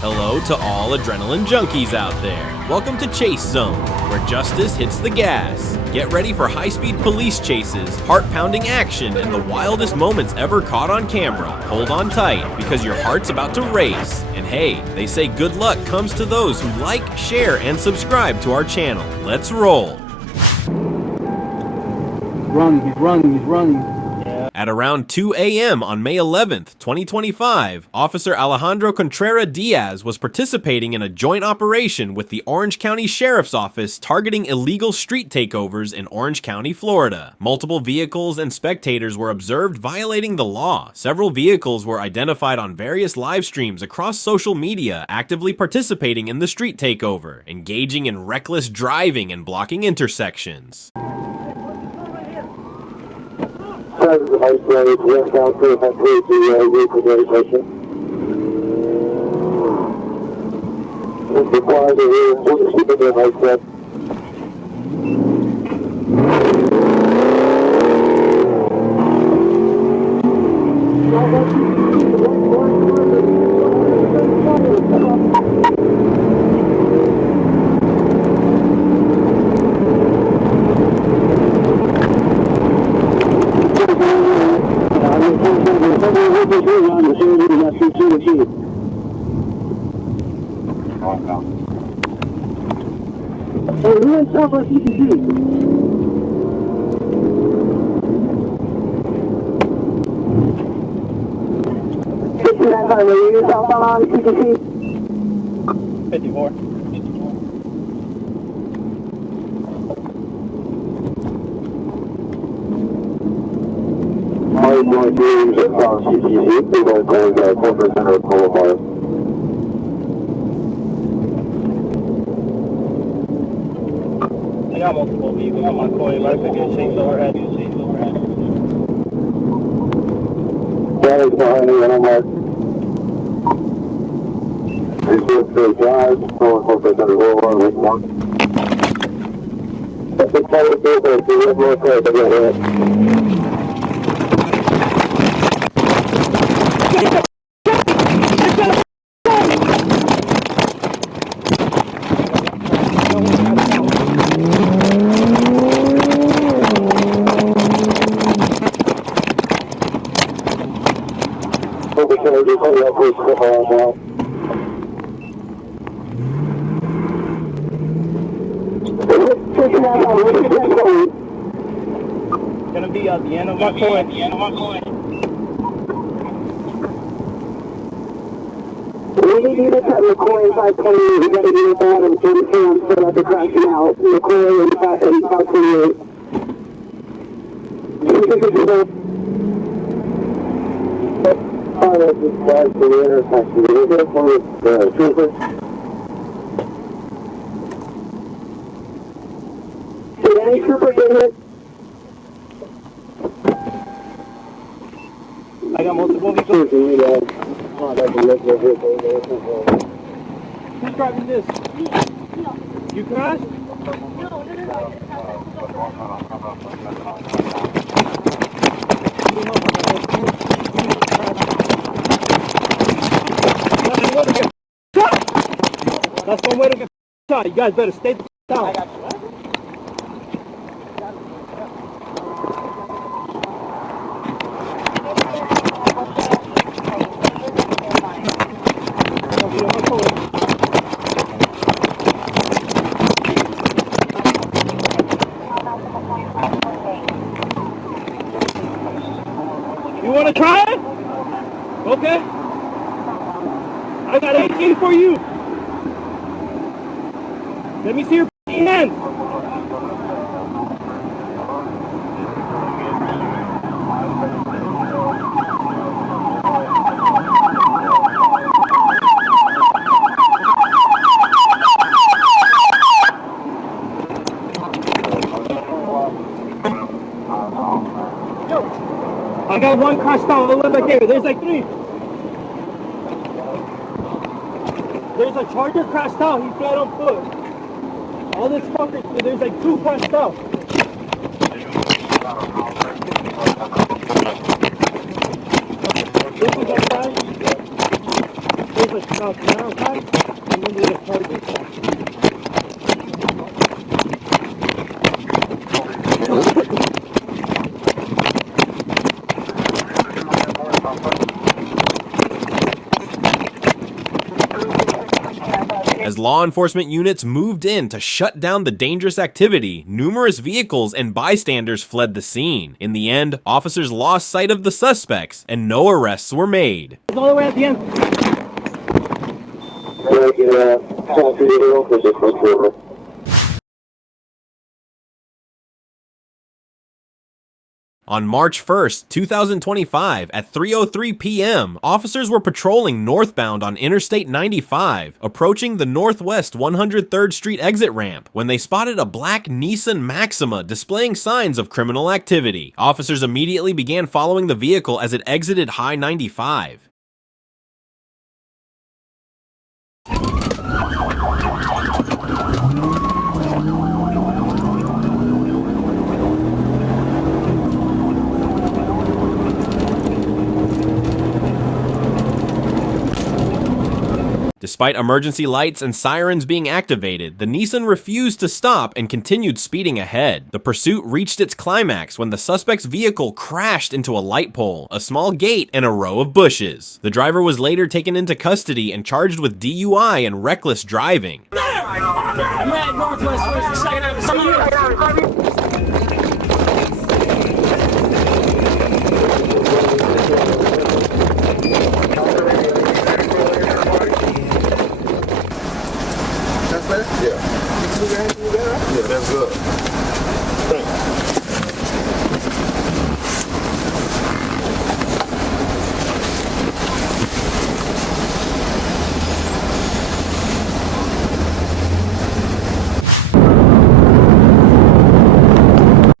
Hello to all adrenaline junkies out there. Welcome to Chase Zone, where justice hits the gas. Get ready for high-speed police chases, heart-pounding action, and the wildest moments ever caught on camera. Hold on tight, because your heart's about to race. And hey, they say good luck comes to those who like, share, and subscribe to our channel. Let's roll. He's running. At around 2 a.m. on May 11th, 2025, Officer Alejandro Contreras Diaz was participating in a joint operation with the Orange County Sheriff's Office targeting illegal street takeovers in Orange County, Florida. Multiple vehicles and spectators were observed violating the law. Several vehicles were identified on various live streams across social media actively participating in the street takeover, engaging in reckless driving and blocking intersections. Drivers of ice roads, west out to the vehicle verification. It's required to hear just keep it in ice road. I got multiple vehicles on my coin, but I could get chased overhead. That is behind me, and I'm like, this is the guys, corporate center over with one. That's the total vehicle, so you have more cars to get hit. Gonna be at the end of my coin. We need to cut McCoy 520. We gotta get it down and 30 cams so that they're crashing out. McCoy and 528. This is flash to the intersection. We're going for the trooper. Did any trooper get hit? I got multiple vehicles. Who's driving this? You crashed? That's one way to get shot. You guys better stay the down. You want to try it? Okay. I got 18 for you. Let me see your hand. I got one crashed out. Look back there. There's like three. There's a Charger crashed out. He flat on foot. All this fuckers. There's like two crashed out. This is outside. There's pushing out the narrow path, and then there's a Charger crash. As law enforcement units moved in to shut down the dangerous activity, numerous vehicles and bystanders fled the scene. In the end, officers lost sight of the suspects and no arrests were made. It's all the way at the end. On March 1st, 2025, at 3:03 p.m., officers were patrolling northbound on Interstate 95, approaching the Northwest 103rd Street exit ramp, when they spotted a black Nissan Maxima displaying signs of criminal activity. Officers immediately began following the vehicle as it exited High 95. Despite emergency lights and sirens being activated, the Nissan refused to stop and continued speeding ahead. The pursuit reached its climax when the suspect's vehicle crashed into a light pole, a small gate, and a row of bushes. The driver was later taken into custody and charged with DUI and reckless driving. I'm at Northwest First Second Avenue. Yeah, that's good. Thanks.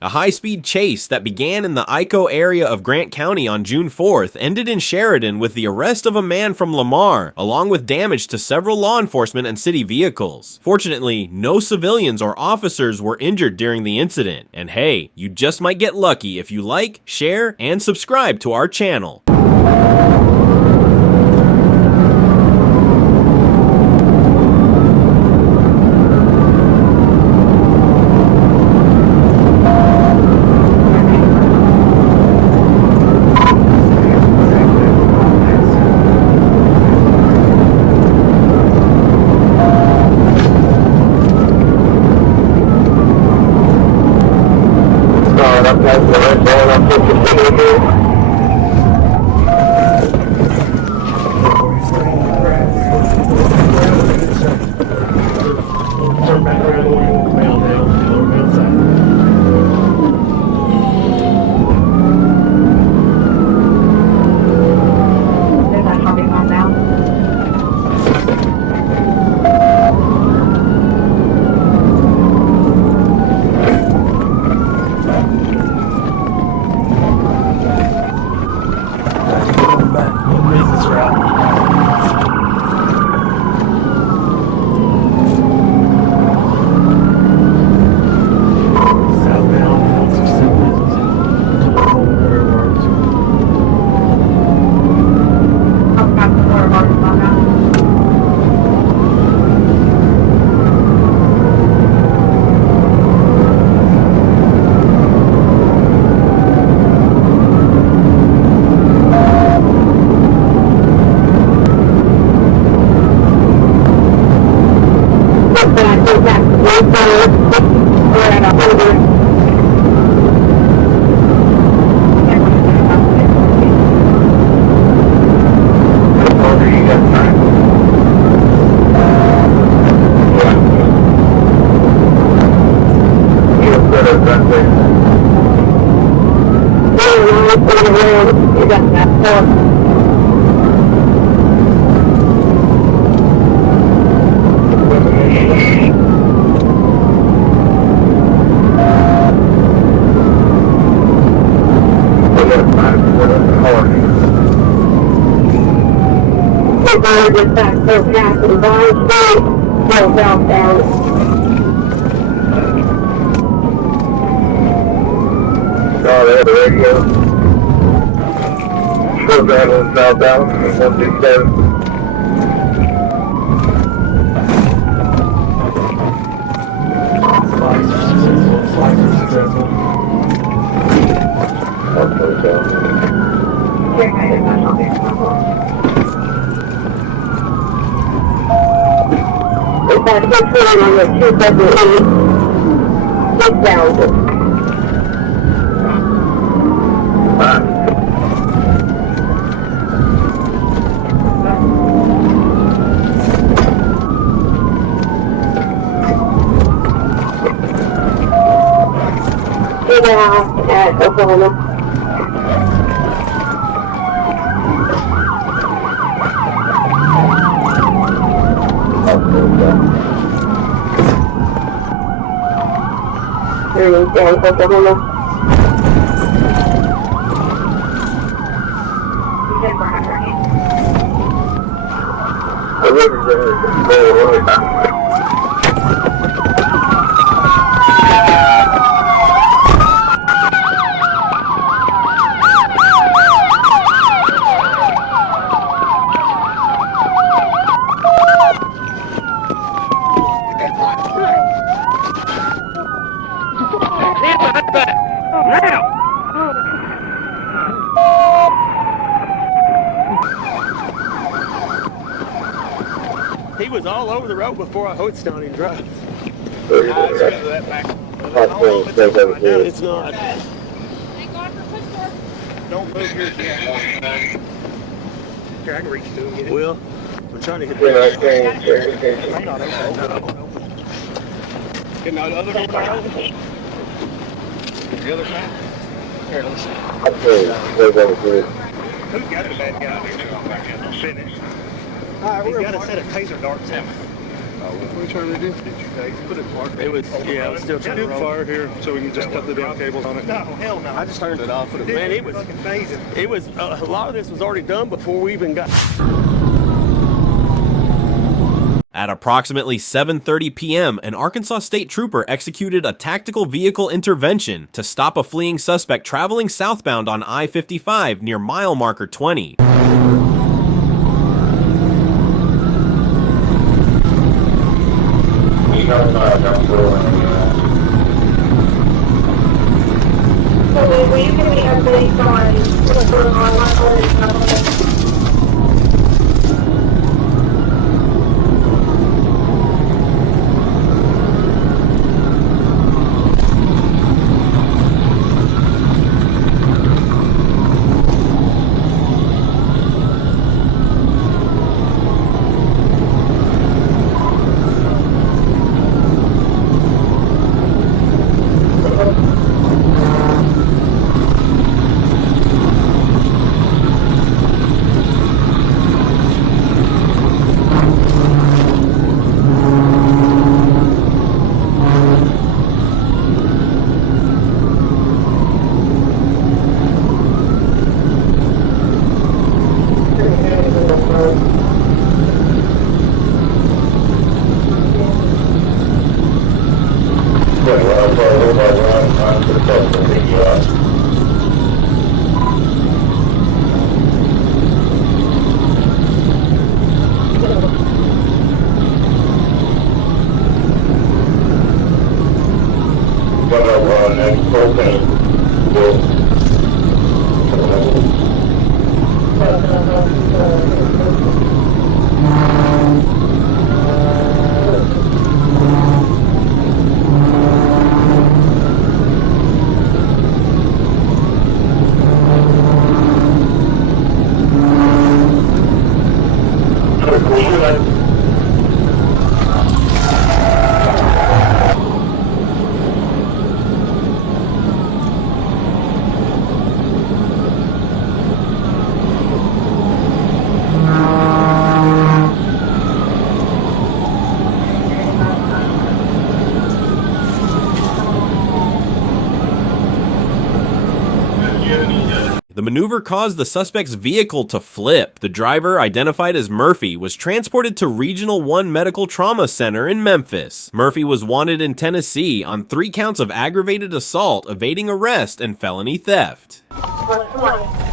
A high-speed chase that began in the Ico area of Grant County on June 4th ended in Sheridan with the arrest of a man from Lamar, along with damage to several law enforcement and city vehicles. Fortunately, no civilians or officers were injured during the incident. And hey, you just might get lucky if you like, share, and subscribe to our channel. Southbound, 167. It's that 6 on the 278, 6,000. Now at Oklahoma. There you go, Oklahoma. He was all over the road before I hooked on him drive. It's not. Don't move yours yet. Here, I can reach to him. Get it. Will, we're trying to hit the I'm not open. Can the other door open? The other side? Here, let's see. Who's got the bad guy here? Finish. He's got a set of taser darts in. What are we trying to do? Did you put it far? It was, yeah, I was still trying to roll. Fire here so we can just cut the damn cables on it. No, hell no. I just turned it off. Man, it was fucking amazing. It was, a lot of this was already done before we even got... At approximately 7:30 p.m., an Arkansas state trooper executed a tactical vehicle intervention to stop a fleeing suspect traveling southbound on I-55 near mile marker 20. Were you giving me updates on what's going on? The maneuver caused the suspect's vehicle to flip. The driver, identified as Murphy, was transported to Regional 1 Medical Trauma Center in Memphis. Murphy was wanted in Tennessee on 3 counts of aggravated assault, evading arrest, and felony theft. Come on.